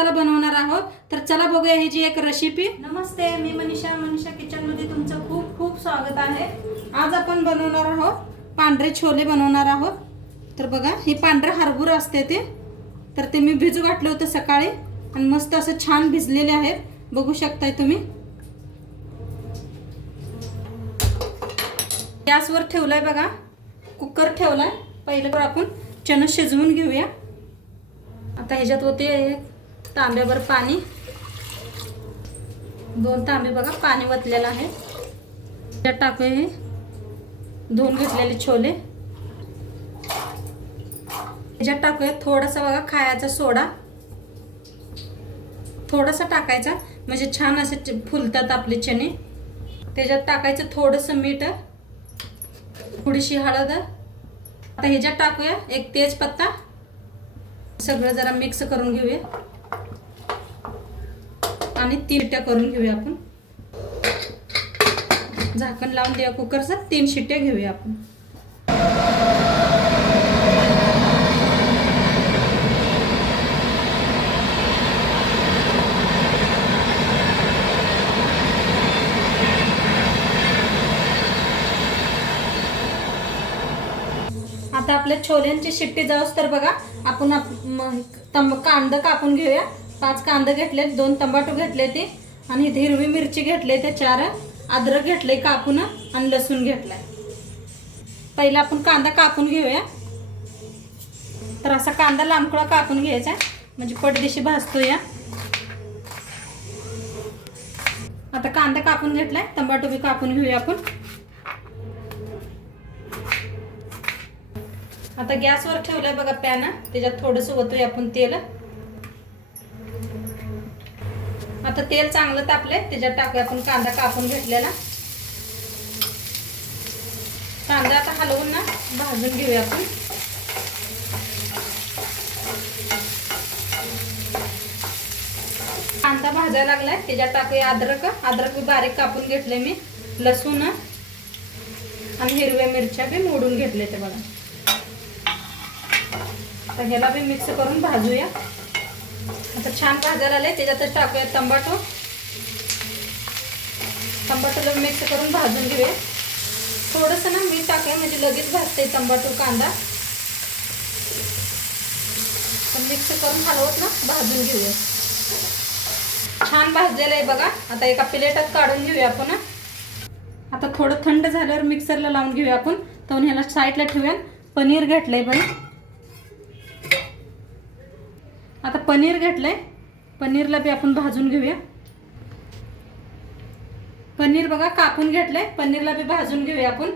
आहोत? तर चला बघूया ही जी एक रेसिपी नमस्ते मी मनीषा. मनीषा किचनमध्ये तुमचं खूप खूप स्वागत आहे. आज आपण बनवणार आहोत पांढरे छोले बनवणार आहोत. तर बघा ही पांढरे हरभूर असते ते. तर ते मी भिजू घातलं होतं सकाळी. आणि मस्त असं छान भिजलेले आहेत. बघू शकताय तुम्ही. गॅसवर ठेवलाय बघा. कुकर ठेवलाय. पहिलं आपण चणं शिजवून घेऊया. आता ह्याच्यात होते तांब्यावर पाणी. दोन तांबे बघा पाणी वतलेलं आहे. त्यात टाकूया हे धुवून घेतलेले छोले. ह्याच्यात टाकूया थोडासा बघा खायचा सोडा. थोडासा टाकायचा म्हणजे छान असे फुलतात आपले चणे. त्याच्यात टाकायचं थोडंसं मीठ थोडीशी हळद. आता ह्याच्यात टाकूया एक तेजपत्ता. सगळं जरा मिक्स करून घेऊया. आणि तिरट्या करून घेऊया आपण. झाकण लावून देऊया कुकरचं तीन शिट्ट्या घेऊया आपण. आता आपल्या छोल्यांची शिट्टी जाऊस तर बघा आपण कांदा कापून घेऊया. पाच कांदे घेतले दोन तंबाटू घेतले ते आणि इथे हिरवी मिरची घेतले ते चार अद्रक घेतले कापून आणि लसूण घेतलाय. पहिला आपण कांदा कापून घेऊया. तर असा कांदा लांबकुळा कापून घ्यायचा म्हणजे पडदेशी भाजतो या आता कांदा कापून घेतलाय तंबाटू बी कापून घेऊया आपण. आता गॅसवर ठेवलंय बघा पॅन त्याच्यात थोडंसं होतोय आपण तेल. आता तेल चांगलं तापलंय त्याच्यात टाकूया आपण कांदा कापून घेतलेला. कांदा आता हलवून ना भाजून घेऊया आपण. कांदा भाजायला लागलाय त्याच्यात टाकूया अद्रक. अद्रक बारीक कापून घेतले मी लसूण आणि हिरव्या मिरच्या बी मोडून घेतल्या ते बघा ह्याला बी मिक्स करून भाजूया. आता छान भाजायला आले त्याच्यातच टाकूया तंबाटो. टमाटोला मिक्स करून भाजून घेऊया. थोडंसं ना मीठ टाकूया म्हणजे लगेच भाजते तंबाटो कांदा. मिक्स करून हलवत ना भाजून घेऊया. छान भाजलेलं आहे बघा. आता एका प्लेटात काढून घेऊया आपण आता थोडं थंड झाल्यावर मिक्सरला लावून घेऊया आपण. तर ह्याला साईडला ठेवूया. पनीर घेतलंय बरं आता पनीर घेतलंय. पनीरला बी आपण भाजून घेऊया. पनीर बघा कापून घेतलंय. पनीरला बी भाजून घेऊया आपण.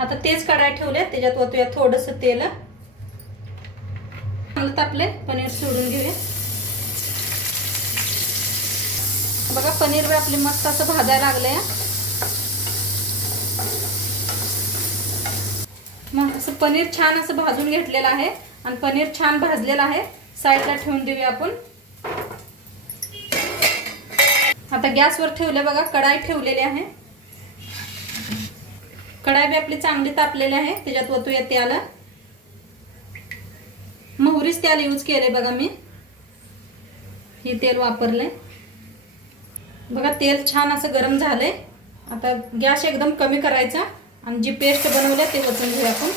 आता तेच कढाई ठेवले त्याच्यात ओतूया थोडस तेल. चांगलं तापले पनीर सोडून घेऊया. बघा पनीर बी आपले मस्त असं भाजायला लागलंय. आहे असं पनीर छान असं भाजून घेतलेलं आहे. आणि पनीर छान भाजलेलं आहे. साईडला ठेवून देऊया आपण. आता गॅसवर ठेवले बघा कढाई ठेवलेली आहे. कढाई बी आपली चांगली तापलेली आहे त्याच्यात ओतूया त्याल. मोहरीच त्याला यूज केलंय बघा मी. हे तेल वापरले बघा तेल छान असं गरम झालंय. आता गॅस एकदम कमी करायचा. आणि जी पेस्ट बनवल्या ते वचून घेऊया आपण.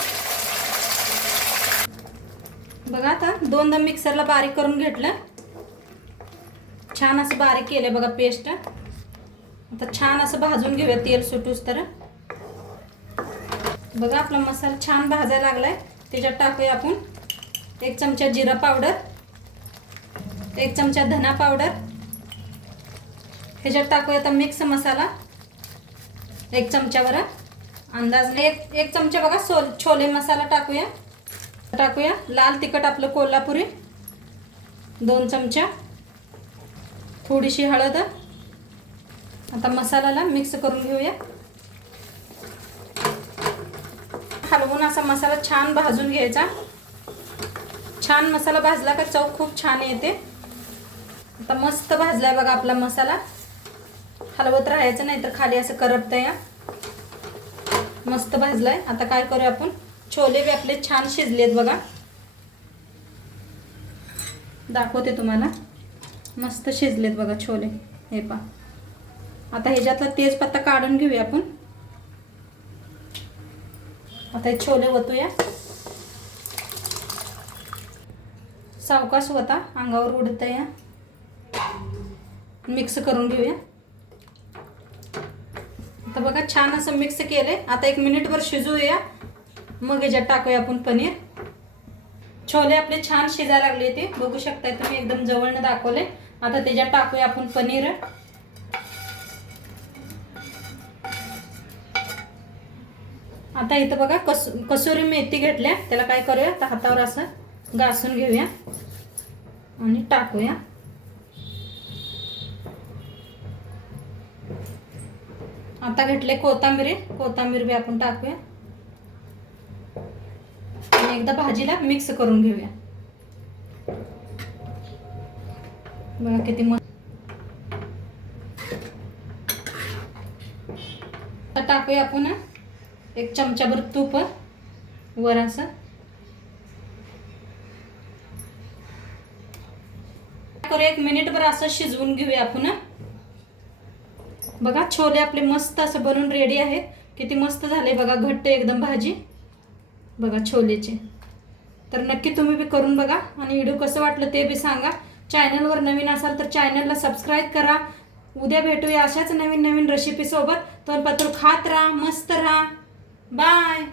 बघा आता दोनदा मिक्सरला बारीक करून घेतलं. छान असं बारीक केलं बघा पेस्ट. आता छान असं भाजून घेऊया तेल सुटूस तर. बघा आपला मसाला छान भाजायला लागलाय. त्याच्यात टाकूया आपण एक चमचा जिरा पावडर एक चमचा धना पावडर. ह्याच्यात टाकूया आता मिक्स मसाला एक चमच्यावर अंदाज एक एक चमचा बघा सो छोले मसाला टाकूया. टाकूया. लाल तिखट आपलं कोल्हापुरी. दोन चमचा. थोडीशी हळद. आता मसाल्याला मिक्स करून घेऊया. हलवून असा मसाला छान भाजून घ्यायचा. छान मसाला भाजला का चव खूप छान येते. आता मस्त भाजलाय बघा आपला मसाला. हलवत राहायचं नाही तर खाली असं करपतं या मस्त भाजलाय. आता काय करूया आपण? छोले बी आपले छान शिजलेत बघा. दाखवते तुम्हाला. मस्त शिजलेत बघा छोले. हे पा आता ह्याच्यातला तेजपत्ता काढून घेऊया आपण. आता हे छोले ओतूया सावकाश होता अंगावर उडत या मिक्स करून घेऊया. आता बघा छान असं मिक्स केलंय. आता एक मिनिटभर शिजवूया मग याच्यात टाकूया आपण पनीर. छोले आपले छान शिजायला लागले ते बघू शकताय तुम्ही एकदम जवळनं दाखवले. आता त्याच्यात टाकूया आपण पनीर. आता इथं बघा कस कसुरी मेथी घेतल्या. त्याला काय करूया? आता हातावर असं घासून घेऊया. आणि टाकूया. आता घेतले कोथंबीर कोथांबीर बी आपण टाकूया. आणि एकदा भाजीला मिक्स करून घेऊया. बघा किती मस्त. आता टाकूया आपण एक चमचाभर तूप वर असं. करूया एक मिनिटभर असं शिजवून घेऊया आपण बघा छोले आपले मस्त असं बनवून रेडी आहेत. किती मस्त झाले बघा घट्ट एकदम भाजी. बघा छोलेचे. तर नक्की तुम्ही बी करून बघा आणि व्हिडिओ कसं वाटलं ते बी सांगा. चॅनलवर नवीन असाल तर चॅनलला सबस्क्राईब करा. उद्या भेटूया अशाच नवीन नवीन रेसिपीसोबत तर पत्र खात राहा मस्त राहा. बाय